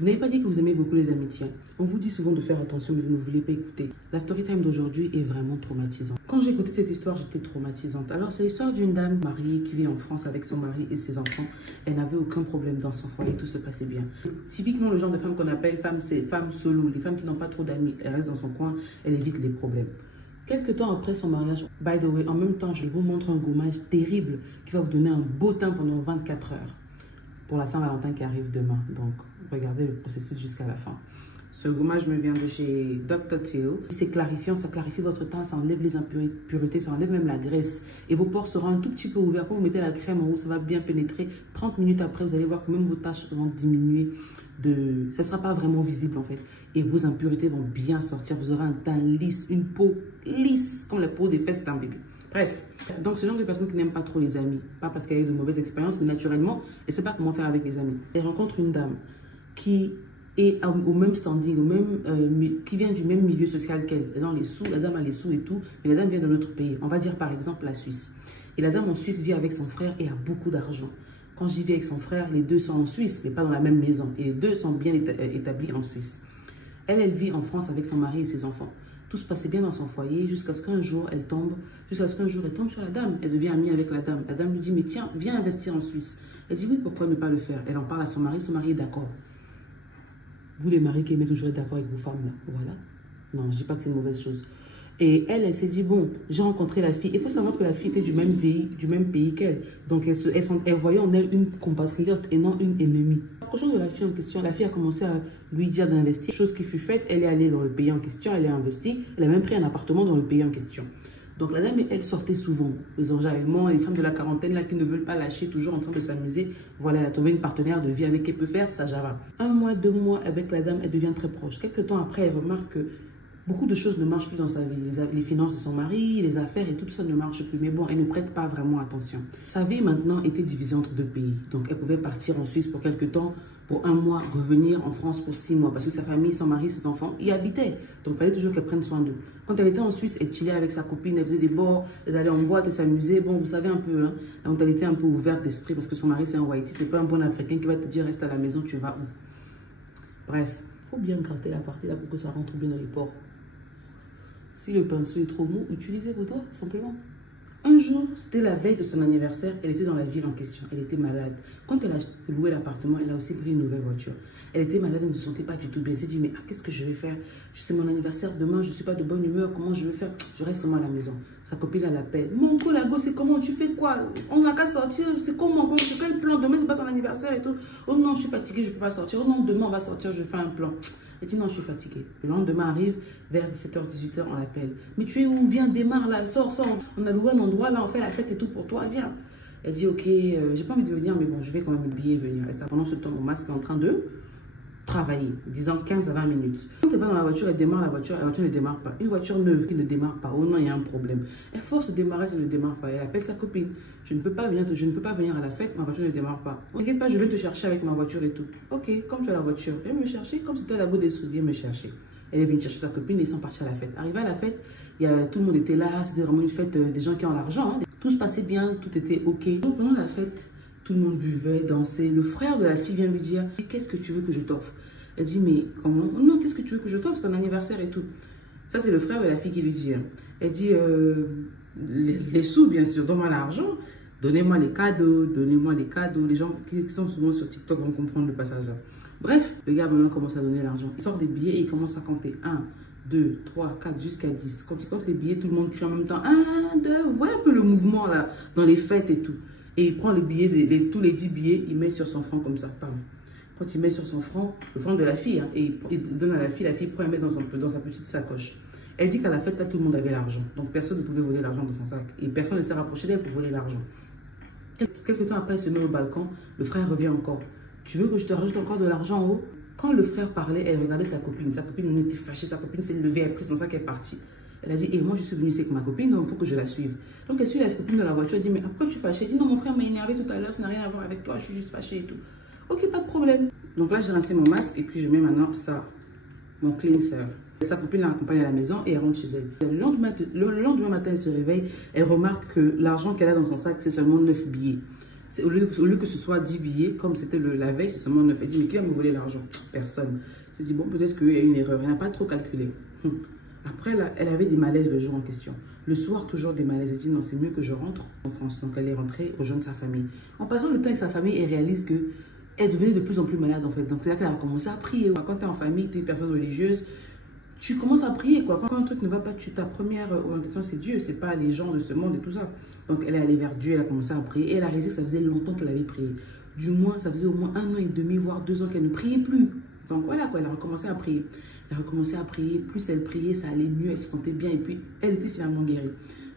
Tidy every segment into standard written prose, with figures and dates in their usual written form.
Vous n'avez pas dit que vous aimez beaucoup les amitiés. On vous dit souvent de faire attention, mais vous ne voulez pas écouter. La story time d'aujourd'hui est vraiment traumatisante. Quand j'ai écouté cette histoire, j'étais traumatisante. Alors, c'est l'histoire d'une dame mariée qui vit en France avec son mari et ses enfants. Elle n'avait aucun problème dans son foyer, tout se passait bien. Typiquement, le genre de femme qu'on appelle femme, c'est femme solo. Les femmes qui n'ont pas trop d'amis, elle reste dans son coin, elle évite les problèmes. Quelques temps après son mariage, by the way, en même temps, je vous montre un gommage terrible qui va vous donner un beau teint pendant 24 heures. Pour la Saint-Valentin qui arrive demain. Donc, regardez le processus jusqu'à la fin. Ce gommage me vient de chez Dr. Teal. C'est clarifiant, ça clarifie votre teint, ça enlève les impuretés, ça enlève même la graisse. Et vos pores seront un tout petit peu ouverts. Quand vous mettez la crème en haut, ça va bien pénétrer. 30 minutes après, vous allez voir que même vos taches vont diminuer. Ça ne sera pas vraiment visible en fait. Et vos impuretés vont bien sortir. Vous aurez un teint lisse, une peau lisse, comme la peau des fesses d'un bébé. Bref, donc ce genre de personne qui n'aime pas trop les amis, pas parce qu'elle a eu de mauvaises expériences, mais naturellement, elle ne sait pas comment faire avec les amis. Elle rencontre une dame qui est au même standing, qui vient du même milieu social qu'elle. Elle a les sous, la dame a les sous et tout, mais la dame vient d'un autre pays. On va dire par exemple la Suisse. Et la dame en Suisse vit avec son frère et a beaucoup d'argent. Quand j'y vis avec son frère, les deux sont en Suisse, mais pas dans la même maison. Et les deux sont bien établis en Suisse. Elle vit en France avec son mari et ses enfants. Tout se passait bien dans son foyer jusqu'à ce qu'un jour elle tombe sur la dame. Elle devient amie avec la dame. La dame lui dit, mais tiens, viens investir en Suisse. Elle dit, oui, pourquoi ne pas le faire? Elle en parle à son mari est d'accord. Vous les maris qui aimez toujours être d'accord avec vos femmes, là, voilà. Non, je ne dis pas que c'est une mauvaise chose. Et elle s'est dit, bon, j'ai rencontré la fille. Il faut savoir que la fille était du même pays qu'elle. Donc, elle voyait en elle une compatriote et non une ennemie. Approchant de la fille en question, la fille a commencé à lui dire d'investir. Chose qui fut faite, elle est allée dans le pays en question, elle a investi. Elle a même pris un appartement dans le pays en question. Donc, la dame, elle sortait souvent. Les enjaillements, les femmes de la quarantaine là qui ne veulent pas lâcher, toujours en train de s'amuser. Voilà, elle a trouvé une partenaire de vie avec qui elle peut faire sa java. 1 mois, 2 mois avec la dame, elle devient très proche. Quelques temps après, elle remarque que beaucoup de choses ne marchent plus dans sa vie. Les finances de son mari, les affaires et tout ça ne marche plus. Mais bon, elle ne prête pas vraiment attention. Sa vie maintenant était divisée entre 2 pays. Donc, elle pouvait partir en Suisse pour quelques temps, pour 1 mois, revenir en France pour 6 mois. Parce que sa famille, son mari, ses enfants y habitaient. Donc, il fallait toujours qu'elle prenne soin d'eux. Quand elle était en Suisse, elle chillait avec sa copine, elle faisait des bords, elle allait en boîte, elle s'amusait. Bon, vous savez un peu, hein, la mentalité un peu ouverte d'esprit parce que son mari, c'est un whitey. C'est pas un bon Africain qui va te dire, reste à la maison, tu vas où? Bref, il faut bien gratter la partie là pour que ça rentre bien dans les pores. Si le pinceau est trop mou, utilisez vos doigts, simplement. Un jour, c'était la veille de son anniversaire, elle était dans la ville en question, elle était malade. Quand elle a loué l'appartement, elle a aussi pris une nouvelle voiture. Elle était malade, elle ne se sentait pas du tout bien. Elle s'est dit, mais qu'est-ce que je vais faire? C'est mon anniversaire demain, je ne suis pas de bonne humeur, comment je vais faire? Je reste seulement à la maison. Sa copine, elle l'appelle. Mon collègue, c'est comment? Tu fais quoi? On n'a qu'à sortir, c'est comment? C'est quel plan? Demain, c'est pas ton anniversaire et tout. Oh non, je suis fatiguée, je ne peux pas sortir. Oh non, demain, on va sortir, je fais un plan. Elle dit non, je suis fatiguée. Le lendemain arrive, vers 17h, 18h, on l'appelle. Mais tu es où? Viens, démarre là, sors. On a loué un endroit là, on fait la fête et tout pour toi, viens. Elle dit ok, j'ai pas envie de venir, mais bon, je vais quand même oublier venir. Et ça, pendant ce temps, mon masque est en train de travailler, disons 15 à 20 minutes. Quand elle va dans la voiture la voiture ne démarre pas. Une voiture neuve qui ne démarre pas, oh non, il y a un problème. Elle force de démarrer, ça ne démarre pas. Elle appelle sa copine. Je ne peux pas venir à la fête, ma voiture ne démarre pas. T'inquiète pas, je vais te chercher avec ma voiture et tout. Ok, comme tu as la voiture, viens me chercher, comme si tu as la boue des sous, viens me chercher. Elle est venue chercher sa copine et ils sont partis à la fête. Arrivé à la fête, tout le monde était là, c'était vraiment une fête des gens qui ont l'argent. Hein. Tout se passait bien, tout était ok. Donc, pendant la fête, tout le monde buvait, dansait. Le frère de la fille vient lui dire, qu'est-ce que tu veux que je t'offre? Elle dit, mais comment? Non, qu'est-ce que tu veux que je t'offre? C'est ton anniversaire et tout. Ça, c'est le frère de la fille qui lui dit. Hein. Elle dit, les sous, bien sûr, donne-moi l'argent. Donnez-moi les cadeaux, donnez-moi les cadeaux. Les gens qui sont souvent sur TikTok vont comprendre le passage là. Bref, le gars maintenant commence à donner l'argent. Il sort des billets et il commence à compter. 1, 2, 3, 4, jusqu'à 10. Quand il compte les billets, tout le monde crie en même temps. 1, 2, vous voyez un peu le mouvement là, dans les fêtes et tout. Et il prend les billets, tous les 10 billets, il met sur son front comme ça. Pardon. Quand il met sur son front, le front de la fille, hein, et il donne à la fille prend et met dans sa petite sacoche. Elle dit qu'à la fête, là, tout le monde avait l'argent. Donc personne ne pouvait voler l'argent dans son sac. Et personne ne s'est rapproché d'elle pour voler l'argent. Quelques temps après, elle se met au balcon, le frère revient encore. Tu veux que je te rajoute encore de l'argent en haut? Quand le frère parlait, elle regardait sa copine. Sa copine, on était fâchée. Sa copine s'est levée, elle a pris son sac, elle est partie. Elle a dit, moi je suis venue ici avec ma copine, donc il faut que je la suive. Donc elle suit la copine dans la voiture, elle dit, mais pourquoi tu es fâchée? Elle dit, non, mon frère m'a énervé tout à l'heure, ça n'a rien à voir avec toi, je suis juste fâchée et tout. Ok, pas de problème. Donc là, j'ai rincé mon masque et puis je mets maintenant ça, mon cleanser. Sa copine l'accompagne à la maison et elle rentre chez elle. Le lendemain matin, elle se réveille, elle remarque que l'argent qu'elle a dans son sac, c'est seulement 9 billets. Au lieu que ce soit 10 billets, comme c'était la veille, c'est seulement 9. Elle dit, mais qui va me voler l'argent? Personne. Elle s'est dit, bon, peut-être qu'il y a une erreur. Elle n'a pas trop calculé. Après, là, elle avait des malaises le jour en question. Le soir, toujours des malaises. Elle dit, non, c'est mieux que je rentre en France. Donc, elle est rentrée rejoindre sa famille. En passant le temps avec sa famille, elle réalise que elle devenait de plus en plus malade, en fait. Donc, c'est là qu'elle a commencé à prier. Quand tu es en famille, tu es une personne religieuse, tu commences à prier, quoi. Quand un truc ne va pas, ta première orientation, c'est Dieu. C'est pas les gens de ce monde et tout ça. Donc, elle est allée vers Dieu, elle a commencé à prier. Et elle a réalisé que ça faisait longtemps qu'elle avait prié. Du moins, ça faisait au moins 1 an et demi, voire 2 ans qu'elle ne priait plus. Donc, voilà, quoi. Elle a recommencé à prier. Elle a recommencé à prier. Plus elle priait, ça allait mieux. Elle se sentait bien. Et puis, elle était finalement guérie.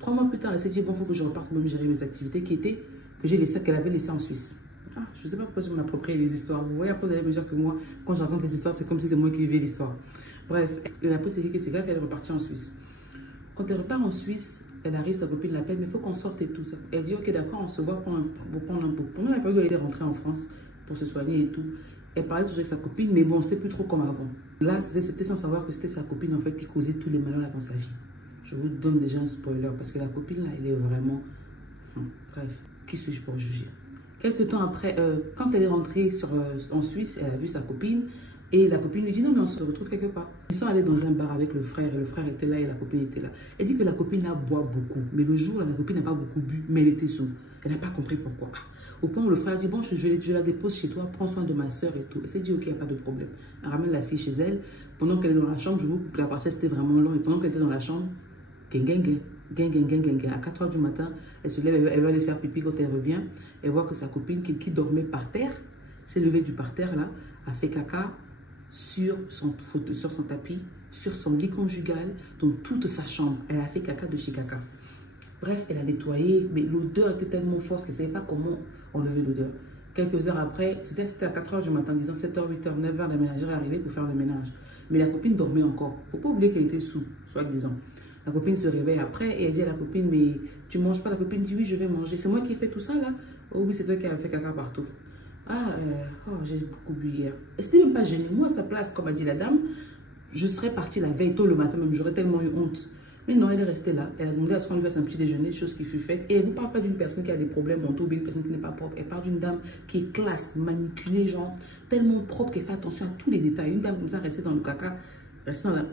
3 mois plus tard, elle s'est dit, bon, il faut que je reparte même gérer mes activités qu'elle avait laissées en Suisse. Ah, je ne sais pas pourquoi je m'approprie les histoires. Vous voyez, après, vous allez me dire que moi, quand je raconte les histoires, c'est comme si c'est moi qui vivais l'histoire. Bref, elle a pris ses là qu'elle est repartie en Suisse. Quand elle repart en Suisse, elle arrive, sa copine l'appelle, mais il faut qu'on sorte et tout ça. Elle dit, ok, d'accord, on se voit pour prendre un pot. Pendant la période où elle était rentrée en France pour se soigner et tout, elle parlait toujours avec sa copine, mais bon, c'était plus trop comme avant. Là, c'était sans savoir que c'était sa copine, en fait, qui causait tous les malheurs là dans sa vie. Je vous donne déjà un spoiler, parce que la copine, là, elle est vraiment... Bref, qui suis-je pour juger? Quelques temps après, quand elle est rentrée en Suisse, elle a vu sa copine, et la copine lui dit, non, mais on se retrouve quelque part. Ils sont allés dans un bar avec le frère, et le frère était là, et la copine était là. Elle dit que la copine, là, boit beaucoup. Mais le jour, là, la copine n'a pas beaucoup bu, mais elle était sous. Elle n'a pas compris pourquoi. Au point où le frère dit, bon, je la dépose chez toi, prends soin de ma soeur et tout. Elle s'est dit, ok, il n'y a pas de problème. Elle ramène la fille chez elle. Pendant qu'elle est dans la chambre, je vous coupe la partie, c'était vraiment long. Et pendant qu'elle était dans la chambre, à 4 h du matin, elle se lève, elle va aller faire pipi. Quand elle revient, elle voit que sa copine qui dormait par terre, s'est levée du parterre là, a fait caca sur son tapis, sur son lit conjugal, dans toute sa chambre. Elle a fait caca de chez caca. Bref, elle a nettoyé, mais l'odeur était tellement forte qu'elle ne savait pas comment enlever l'odeur. Quelques heures après, c'était à 4 h du matin, disons 7 h, 8 h, 9 h, la ménagère est arrivée pour faire le ménage. Mais la copine dormait encore. Il ne faut pas oublier qu'elle était sous, soi-disant. La copine se réveille après et elle dit à la copine, mais tu ne manges pas? La copine dit, oui, je vais manger. C'est moi qui ai fait tout ça là? Oh oui, c'est toi qui as fait caca partout. Ah, j'ai beaucoup bu hier. Et c'était même pas gêné. Moi, à sa place, comme a dit la dame, je serais partie la veille, tôt le matin même, j'aurais tellement eu honte. Mais non, elle est restée là. Elle a demandé à ce qu'on lui fasse un petit déjeuner, chose qui fut faite. Et elle ne parle pas d'une personne qui a des problèmes mentaux, ou une personne qui n'est pas propre. Elle parle d'une dame qui est classe, maniculée, genre, tellement propre qu'elle fait attention à tous les détails. Une dame comme ça, restée dans le caca, restée dans la...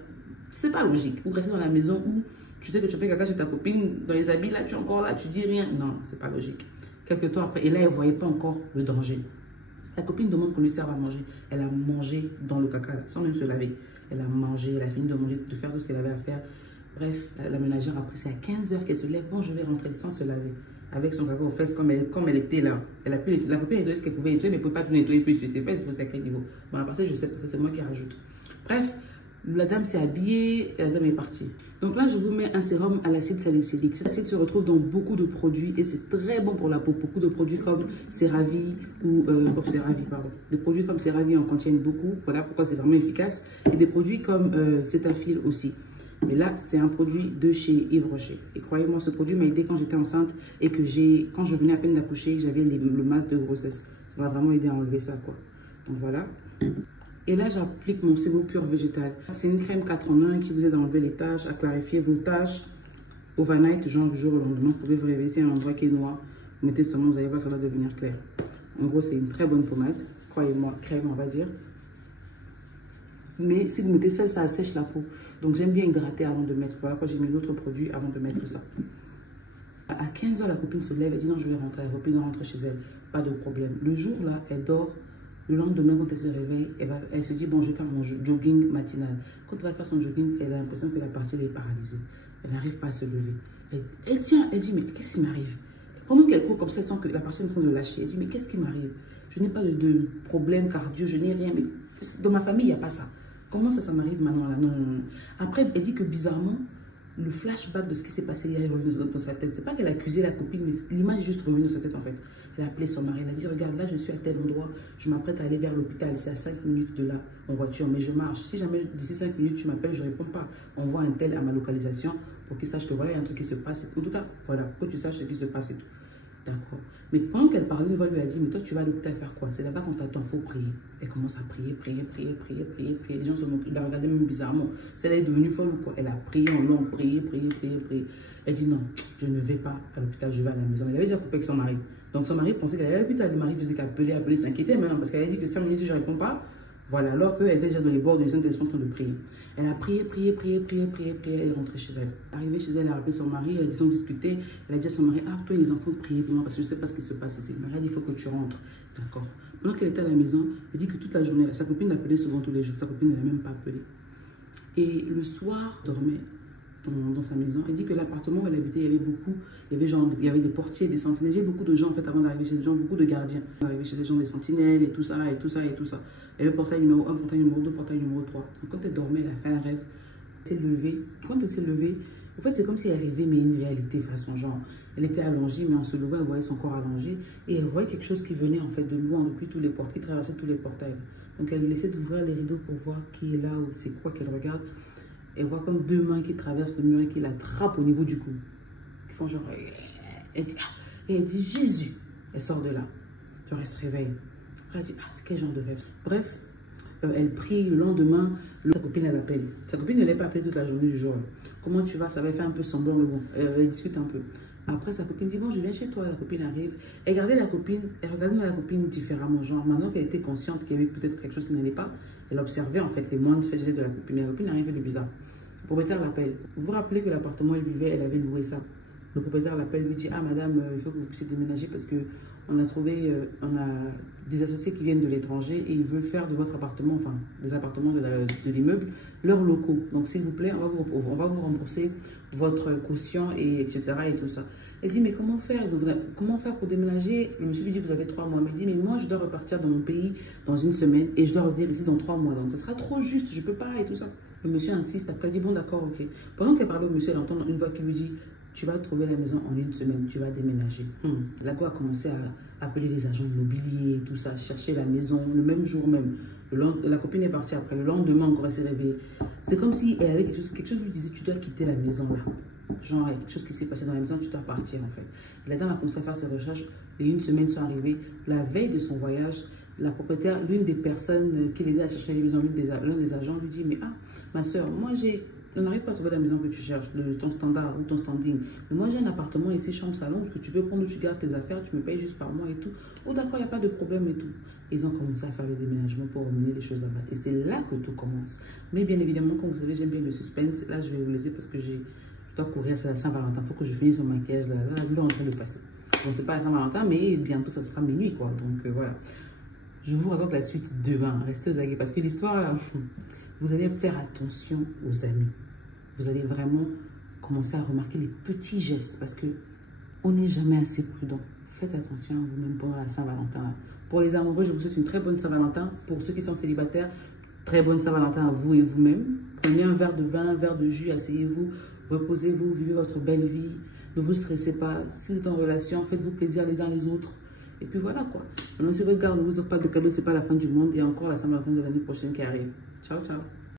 C'est pas logique. Ou rester dans la maison où tu sais que tu fais caca chez ta copine, dans les habits, là, tu es encore là, tu dis rien. Non, c'est pas logique. Quelques temps après, et là, elle ne voyait pas encore le danger. La copine demande qu'on lui serve à manger. Elle a mangé dans le caca, sans même se laver. Elle a mangé, elle a fini de manger, de faire tout ce qu'elle avait à faire. Bref, la ménagère, après, c'est à 15 h qu'elle se lève. Bon, je vais rentrer sans se laver. Avec son caca aux fesses, comme elle était là. La copine a nettoyé ce qu'elle pouvait nettoyer, mais elle ne pouvait pas tout nettoyer, puis sur ses fesses, c'est au sacré niveau. Bon, à partir, je sais, c'est moi qui rajoute. Bref, la dame s'est habillée, et la dame est partie. Donc là, je vous mets un sérum à l'acide salicylique. Cet acide se retrouve dans beaucoup de produits et c'est très bon pour la peau. Beaucoup de produits comme CeraVe ou... Des produits comme CeraVe en contiennent beaucoup. Voilà pourquoi c'est vraiment efficace. Et des produits comme Cetaphil aussi. Mais là, c'est un produit de chez Yves Rocher. Et croyez-moi, ce produit m'a aidé quand j'étais enceinte et que quand je venais à peine d'accoucher, j'avais le masque de grossesse. Ça m'a vraiment aidé à enlever ça, quoi. Donc voilà. Et là, j'applique mon Sebo Pur Végétal. C'est une crème 4 en 1 qui vous aide à enlever les taches, à clarifier vos taches. Overnight, genre du jour au lendemain, vous pouvez vous réveiller, c'est un endroit qui est noir. Vous mettez ça, vous allez voir, ça va devenir clair. En gros, c'est une très bonne pommade. Croyez-moi, crème, on va dire. Mais si vous mettez celle, ça assèche la peau. Donc, j'aime bien hydrater avant de mettre. Voilà pourquoi j'ai mis l'autre produit avant de mettre ça. À 15 h, la copine se lève et dit non, je vais rentrer. La copine rentre chez elle. Pas de problème. Le jour, là, elle dort. Le lendemain, quand elle se réveille, elle se dit, bon, je vais faire mon jogging matinal. Quand elle va faire son jogging, elle a l'impression que la partie est paralysée. Elle n'arrive pas à se lever. Elle tient, elle dit, mais qu'est-ce qui m'arrive? Pendant qu'elle court comme ça, elle sent que la partie est en train de lâcher. Elle dit, mais qu'est-ce qui m'arrive? Je n'ai pas de problème cardio, je n'ai rien. Mais dans ma famille, il n'y a pas ça. Comment ça m'arrive maintenant là? Non, non, non. Après, elle dit que bizarrement, le flashback de ce qui s'est passé hier est revenu dans sa tête. C'est pas qu'elle a accusé la copine, mais l'image est juste revenue dans sa tête en fait. Elle a appelé son mari, elle a dit, regarde, là je suis à tel endroit, je m'apprête à aller vers l'hôpital, c'est à 5 minutes de là, en voiture, mais je marche. Si jamais d'ici 5 minutes tu m'appelles, je ne réponds pas. Envoie un tel à ma localisation pour qu'il sache que voilà, il y a un truc qui se passe. En tout cas, voilà, pour que tu saches ce qui se passe et tout. D'accord. Mais pendant qu'elle parlait, une voix lui a dit, mais toi tu vas à l'hôpital faire quoi? C'est là-bas qu'on t'attend, il faut prier. Elle commence à prier. Les gens la regardaient même bizarrement. C'est là, elle est devenue folle ou quoi? Elle a prié en long, prié. Elle dit non, je ne vais pas à l'hôpital, je vais à la maison. Elle avait déjà coupé avec son mari. Donc son mari pensait qu'elle allait à l'hôpital. Le mari faisait qu'appeler, s'inquiétait même, parce qu'elle a dit que 5 minutes si je ne réponds pas, voilà, alors qu'elle était déjà dans les bords du Saint-Esprit en train de prier. Elle a prié, elle est rentrée chez elle. Arrivée chez elle, elle a appelé son mari, ils ont discuté. Elle a dit à son mari, ah, toi et les enfants, priez pour moi, parce que je ne sais pas ce qui se passe ici. Le mari a dit, il faut que tu rentres. D'accord. Pendant qu'elle était à la maison, elle dit que toute la journée, sa copine l'appelait souvent tous les jours. Sa copine ne l'a même pas appelée. Et le soir, elle dormait dans sa maison. Elle dit que l'appartement où elle habitait, il y avait des portiers, des sentinelles. Il y avait beaucoup de gens en fait avant d'arriver chez les gens, beaucoup de gardiens. Arrivé chez les gens, des sentinelles et tout ça. Et le portail numéro 1, portail numéro 2, portail numéro 3. Donc, quand elle dormait, elle a fait un rêve. Elle s'est levée. Quand elle s'est levée, en fait, c'est comme si elle rêvait, mais une réalité façon genre. Elle était allongée, mais en se levant, elle voyait son corps allongé. Et elle voyait quelque chose qui venait en fait de loin, depuis tous les portails, qui traversait tous les portails. Donc elle essaie d'ouvrir les rideaux pour voir qui est là ou c'est quoi qu'elle regarde. Elle voit comme deux mains qui traversent le mur et qui l'attrapent au niveau du cou. Ils font genre... Elle dit, et elle dit Jésus. Elle sort de là. Genre elle se réveille. Après elle dit, ah, c'est quel genre de rêve. Bref, elle prie le lendemain. Sa copine, elle appelle. Sa copine ne l'a pas appelée toute la journée du jour. Comment tu vas? Ça va faire un peu semblant, mais bon, elle discute un peu. Après, sa copine dit, bon, je viens chez toi. La copine arrive. Elle regardait la copine différemment. Genre, maintenant qu'elle était consciente qu'il y avait peut-être quelque chose qui n'allait pas, elle observait en fait les moindres faits de la copine. La copine n'a rien fait de bizarre. Le propriétaire l'appelle. Vous vous rappelez que l'appartement où elle vivait, elle avait loué ça. Le propriétaire l'appelle, lui dit, ah madame, il faut que vous puissiez déménager parce que on a des associés qui viennent de l'étranger et ils veulent faire de votre appartement, enfin des appartements de l'immeuble, leurs locaux. Donc s'il vous plaît, on va vous rembourser votre caution et etc. et tout ça. Elle dit, mais comment faire pour déménager? Le monsieur lui dit, vous avez 3 mois. Mais il dit, mais moi je dois repartir dans mon pays dans une semaine et je dois revenir ici dans 3 mois. Donc ce sera trop juste, je peux pas et tout ça. Le monsieur insiste, après il dit, bon d'accord, ok. Pendant qu'elle parlait au monsieur, elle entend une voix qui lui dit, tu vas trouver la maison en une semaine, tu vas déménager. La go a commencé à appeler les agents immobiliers, tout ça, chercher la maison le même jour même. La copine est partie après, le lendemain encore elle s'est réveillée. C'est comme si elle avait quelque chose lui disait, tu dois quitter la maison là. Genre, il y a quelque chose qui s'est passé dans la maison, tu dois partir en fait. Et la dame a commencé à faire ses recherches, les 1 semaine sont arrivées. La veille de son voyage, la propriétaire, l'une des personnes qui l'aidait à chercher les maisons, l'un des agents lui dit, mais ah, ma soeur, on n'arrive pas à trouver la maison que tu cherches, ton standard ou ton standing. Mais moi, j'ai un appartement ici, chambre-salon, que tu peux prendre où tu gardes tes affaires, tu me payes juste par mois et tout. Oh, d'accord, il n'y a pas de problème et tout. Et ils ont commencé à faire le déménagement pour remener les choses là-bas. Et c'est là que tout commence. Mais bien évidemment, comme vous savez, j'aime bien le suspense. Là, je vais vous laisser parce que je dois courir, c'est la Saint-Valentin. Il faut que je finisse mon maquillage. Là, la vidéo est en train de passer. Bon, c'est pas la Saint-Valentin, mais bientôt, ça sera minuit, quoi. Donc, voilà. Je vous raconte la suite demain. Restez aux aguets parce que l'histoire, là, vous allez faire attention aux amis. Vous allez vraiment commencer à remarquer les petits gestes parce que on n'est jamais assez prudent. Faites attention à vous-même pendant la Saint-Valentin. Pour les amoureux, je vous souhaite une très bonne Saint-Valentin. Pour ceux qui sont célibataires, très bonne Saint-Valentin à vous et vous-même. Prenez un verre de vin, un verre de jus, asseyez-vous, reposez-vous, vivez votre belle vie. Ne vous stressez pas. Si vous êtes en relation, faites-vous plaisir les uns les autres. Et puis voilà quoi. Maintenant, si votre gars ne vous offre pas de cadeaux, ce n'est pas la fin du monde. Il y a encore la Saint-Valentin de l'année prochaine qui arrive. Ciao, ciao.